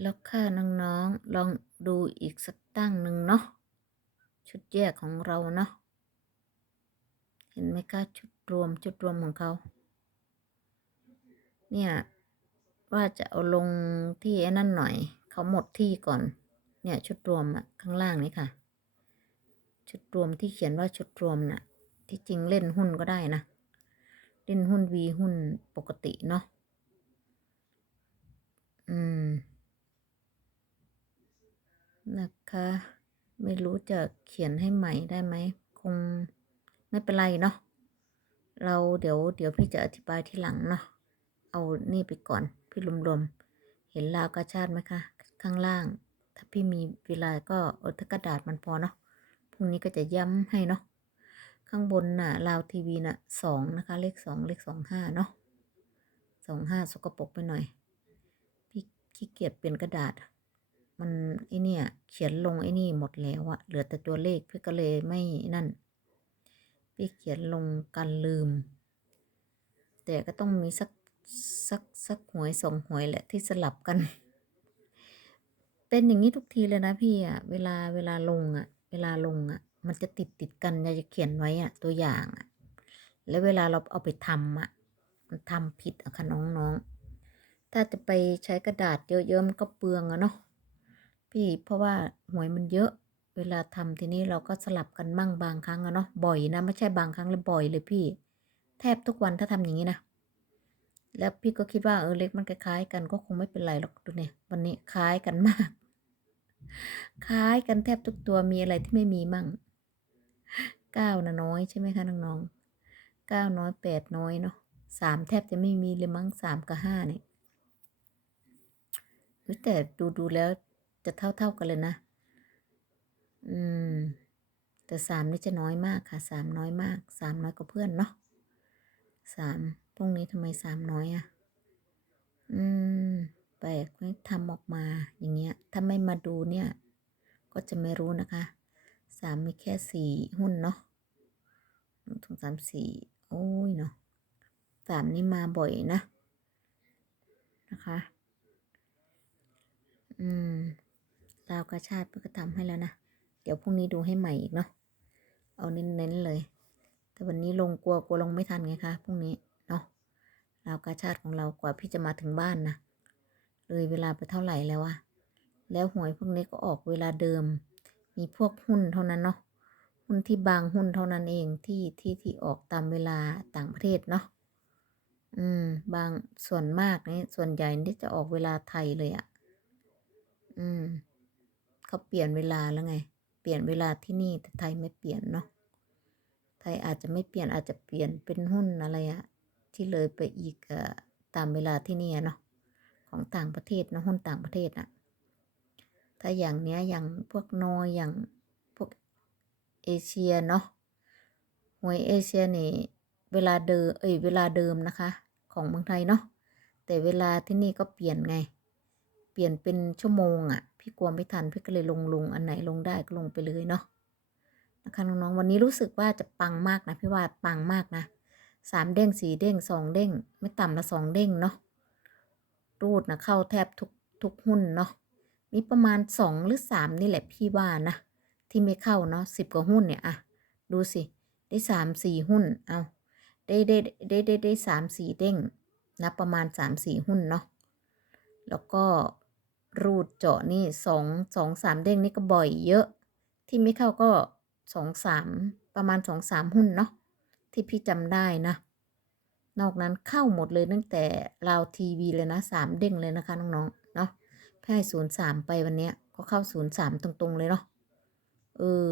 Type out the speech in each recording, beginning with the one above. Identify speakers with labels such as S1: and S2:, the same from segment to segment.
S1: แล้วค่ะน้องๆลองดูอีกสักตั้งหนึ่งเนาะชุดแยกของเราเนาะเห็นไหมคะชุดรวมชุดรวมของเขา เนี่ย ว่าจะเอาลงที่ไอ้นั่นหน่อย เขาหมดที่ก่อน เนี่ยชุดรวมอะข้างล่างนี่ค่ะ ชุดรวมที่เขียนว่าชุดรวมน่ะที่จริงเล่นหุ้นก็ได้นะ เล่นหุ้นวีหุ้นปกติเนาะ อืม นะคะ ไม่รู้จะเขียนให้ใหม่ได้ไหม คงไม่เป็นไรเนาะ เราเดี๋ยวเดี๋ยวพี่จะอธิบายทีหลังเนาะ เอานี่ไปก่อน พี่รวมๆ เห็นลาวกาชาติไหมคะ ข้างล่าง ถ้าพี่มีเวลาก็เอาถ้ากระดาษมันพอเนาะ พรุ่งนี้ก็จะย้ำให้เนาะ ข้างบนน่ะลาวทีวีน่ะสองนะคะ เลขสองเลขสองห้าเนาะสองห้าสกปรกไปหน่อย พี่ขี้เกียจเปลี่ยนกระดาษ มันไอเนี่ย เขียนลงไอนี่หมดแล้วอะเหลือแต่ตัวเลขพี่ก็เลยไม่นั่น พี่เขียนลงกันลืม แต่ก็ต้องมีสักสักสักหวยสองหวยแหละที่สลับกัน เป็นอย่างนี้ทุกทีเลยนะพี่อะเวลาเวลาลงอะเวลาลงอะมันจะติดติดกันจะเขียนไว้อะตัวอย่างอะแล้วเวลาเราเอาไปทำอะมันทำผิดอะค่ะน้องๆถ้าจะไปใช้กระดาษเยอะๆมันก็เปลืองอะเนาะ พี่เพราะว่าหวยมันเยอะ เวลาทำทีนี้เราก็สลับกันมั่งบางครั้งอะเนาะบ่อยนะไม่ใช่บางครั้งเลยบ่อยเลยพี่ แทบทุกวันถ้าทำอย่างนี้นะแล้วพี่ก็คิดว่าเออเล็กมันคล้ายๆกันก็คงไม่เป็นไรหรอกดูเนี่ยวันนี้คล้ายกันมาก คล้ายกันแทบทุกตัวมีอะไรที่ไม่มีมั่งเก้านะน้อยใช่ไหมคะน้องๆเก้าน้อยแปดน้อยเนาะสามแทบจะไม่มีเลยมั้งสามกับห้าเนี่ยแต่ดูดูแล้ว จะเท่าเท่ากันเลยนะ อืม แต่สามนี่จะน้อยมากค่ะ สามน้อยมาก สามน้อยกว่าเพื่อนเนาะสามพรุ่งนี้ทำไมสามน้อยอะ่ะ อืม แปลกไม่ทำออกมาอย่างเงี้ย ถ้าไม่มาดูเนี่ย ก็จะไม่รู้นะคะ สามมีแค่สี่หุ้นเนาะหนึ่งสองสามสี่ โอ้ยเนาะสามนี่มาบ่อยนะ นะคะ อืม ลาวกาชาติเพื่อก็ทำให้แล้วนะ เดี๋ยวพรุ่งนี้ดูให้ใหม่อีกเนาะ เอาเน้นๆเลย แต่วันนี้ลงกลัวกลัวลงไม่ทันไงคะพรุ่งนี้เนาะลาวกาชาติของเรากว่าพี่จะมาถึงบ้านนะเลยเวลาไปเท่าไหร่แล้วอะแล้วหวยพวกนี้ก็ออกเวลาเดิม มีพวกหุ้นเท่านั้นเนาะ หุ้นที่บางหุ้นเท่านั้นเองที่ที่ที่ออกตามเวลาต่างประเทศเนาะ อืม บางส่วนมากนี่ส่วนใหญ่ที่จะออกเวลาไทยเลยอะอืม เขาเปลี่ยนเวลาแล้วไง เปลี่ยนเวลาที่นี่แต่ไทยไม่เปลี่ยนเนาะไทยอาจจะไม่เปลี่ยนอาจจะเปลี่ยนเป็นหุ้นอะไรอะที่เลยไปอีกตามเวลาที่นี่เนาะของต่างประเทศนะหุ้นต่างประเทศนะถ้าอย่างเนี้ยอย่างพวกนอยอย่างพวกเอเชียเนาะหวยเอเชียนี่เวลาเดิมเอ้ยเวลาเดิมนะคะ ของเมืองไทยเนาะแต่เวลาที่นี่ก็เปลี่ยนไง เปลี่ยนเป็นชั่วโมงอะ่ะ พี่กลัวไม่ทันพี่ก็เลยลงลงอันไหนลงได้ก็ลงไปเลยเนาะนะคะน้องๆวันนี้รู้สึกว่าจะปังมากนะพี่ว่าปังมากนะสามเด้งสี่เด้งสองเด้ง ไม่ต่ำละสองเด้งเนาะรูดนะเข้าแทบทุกทุกหุ้นเนาะมีประมาณสองหรือสามนี่แหละพี่ว่านะที่ไม่เข้าเนาะสิบกว่าหุ้นเนี่ยอะดูสิได้สามสี่หุ้นเอาได้ได้ได้ได้ได้สามสี่เด้งนับประมาณสามสี่หุ้นเนาะแล้วก็ รูดเจาะนี่สองสองสามเด้งนี่ก็บ่อยเยอะ ที่ไม่เข้าก็สองสามประมาณสองสามหุ้นเนาะที่พี่จำได้นะ นอกนั้นเข้าหมดเลยตั้งแต่ราวทีวีเลยนะสามเด้งเลยนะคะน้องๆเนาะพี่ให้ศูนย์สามไปวันเนี้ยก็เข้าศูนย์สามตรงๆเลยเนาะเออ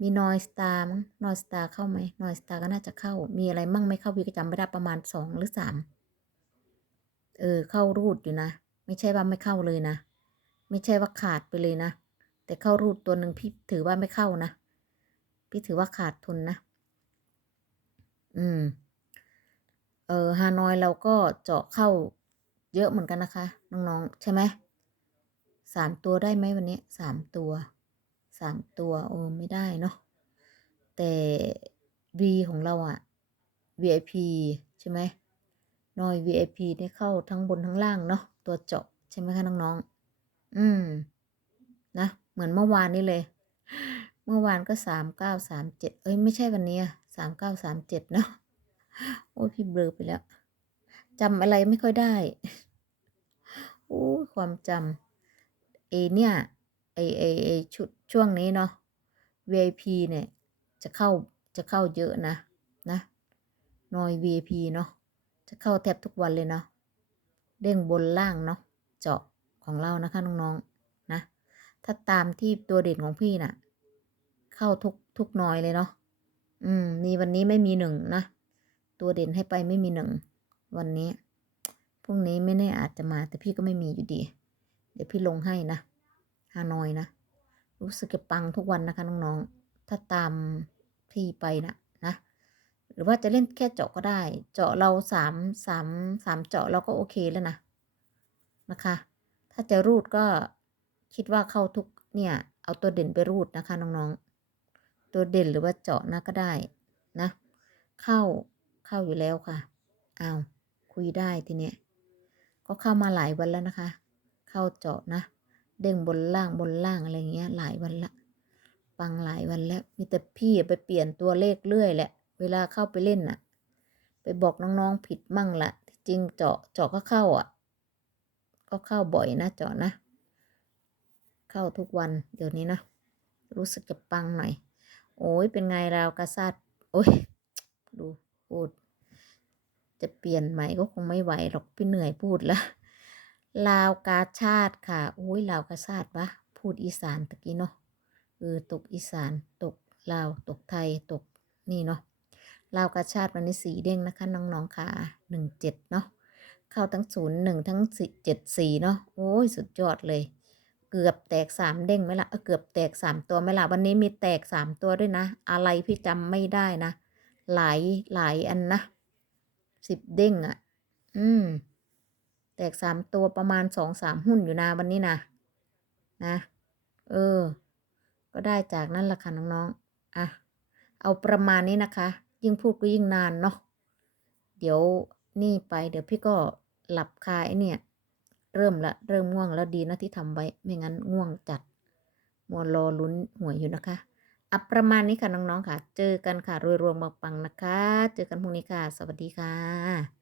S1: มีนอยสตาร์มั้งนอยสตาร์เข้าไหมนอยสตาร์ก็น่าจะเข้า มีอะไรมั่งไม่เข้าพี่ก็จำไม่ได้ประมาณสองหรือสามเออ เข้ารูดอยู่นะ ไม่ใช่ว่าไม่เข้าเลยนะ ไม่ใช่ว่าขาดไปเลยนะ แต่เข้ารูดตัวหนึ่งพี่ถือว่าไม่เข้านะ พี่ถือว่าขาดทุนนะ อืม เออฮานอยเราก็เจาะเข้าเยอะเหมือนกันนะคะ น้องๆ ใช่ไหมสามตัวได้ไหมวันนี้สามตัวสามตัวโอ้ไม่ได้เนาะแต่ V ของเราอะ VIP ใช่ไหมนอย VIP ได้เข้าทั้งบนทั้งล่างเนาะ ตัวเจาะใช่ไหมคะน้องๆ อืม นะ เหมือนเมื่อวานนี้เลย เมื่อวานก็สามเก้าสามเจ็ด เอ้ยไม่ใช่วันนี้สามเก้าสามเจ็ดเนาะ โอ้ยพี่เบลอไปแล้วจำอะไรไม่ค่อยได้โอ้ยความจำเอเนี่ยไอไอไอชุดช่วงนี้เนาะ VIP เนี่ย จะเข้าจะเข้าเยอะนะ นะนอย VIP เนาะ จะเข้าแทบทุกวันเลยเนาะ เด้งบนล่างเนาะเจาะของเรานะคะน้องๆนะ ถ้าตามที่ตัวเด่นของพี่น่ะ เข้าทุกทุกนอยเลยเนาะอืมนี่วันนี้ไม่มีหนึ่งนะตัวเด่นให้ไปไม่มีหนึ่งวันนี้พรุ่งนี้ไม่แน่อาจจะมา แต่พี่ก็ไม่มีอยู่ดี เดี๋ยวพี่ลงให้นะฮานอยนะ รู้สึกจะปังทุกวันนะคะน้องๆถ้าตามพี่ไปนะนะ หรือว่าจะเล่นแค่เจาะก็ได้ เจาะเราสามสามสามเจาะเราก็โอเคแล้วนะนะคะ ถ้าจะรูดก็คิดว่าเข้าทุกเนี่ยเอาตัวเด่นไปรูดนะคะน้องๆ ตัวเด่นหรือว่าเจาะนะก็ได้นะ เข้าเข้าอยู่แล้วค่ะอ้าวคุยได้ทีเนี้ยก็เข้ามาหลายวันแล้วนะคะ เข้าเจาะนะ เด้งบนล่างบนล่างอะไรเงี้ยหลายวันละปังหลายวันแล้วมีแต่พี่ไปเปลี่ยนตัวเลขเรื่อยแหละ เวลาเข้าไปเล่นน่ะ ไปบอกน้องๆผิดมั่งละที่จริงเจาะเจาะก็เข้าอะ ก็เข้าบ่อยนะเจาะนะ เข้าทุกวันเดี๋ยวนี้นะ รู้สึกจะปังหน่อย โอ้ยเป็นไงรากระซัดโอ้ยดูพูด จะเปลี่ยนใหม่ก็คงไม่ไหวหรอกพี่เหนื่อยพูดล้วลาวกาชาติค่ะโอ้ยลาวกาชาติปะพูดอีสานตะกี้เนาะเออตกอีสานตกลาวตกไทยตกนี่เนาะ ลาวกาชาติวันนี้สีเด้งนะคะน้องๆค่ะหนึ่งเจ็ดเนาะเข้าทั้งศูนย์หนึ่งทั้งสเจ็ดสี่เนาะโอ้ยสุดยอดเลย เกือบแตกสามเด้งไหมล่ะเออเกือบแตกสามตัวไหมล่ะวันนี้มีแตกสามตัวด้วยนะ อะไรพี่จำไม่ได้นะ หลายหลายอันนะสิบเด้งอะ่ะ อืม แตกสามตัวประมาณสองสามหุ้นอยู่นะวันนี้นะนะเออ ก็ได้จากนั่นแหละค่ะน้องๆอะเอาประมาณนี้นะคะ ยิ่งพูดก็ยิ่งนานเนาะเดี๋ยวนี่ไปเดี๋ยวพี่ก็หลับคาไอเนี่ย เริ่มละเริ่มง่วงแล้วดีนะที่ทำไว้ไม่งั้นง่วงจัดมัวรอลุ้นหวยอยู่นะคะอัปประมาณนี้ค่ะน้องๆค่ะ เจอกันค่ะรวยรวมปังนะคะ เจอกันพรุ่งนี้ค่ะ สวัสดีค่ะ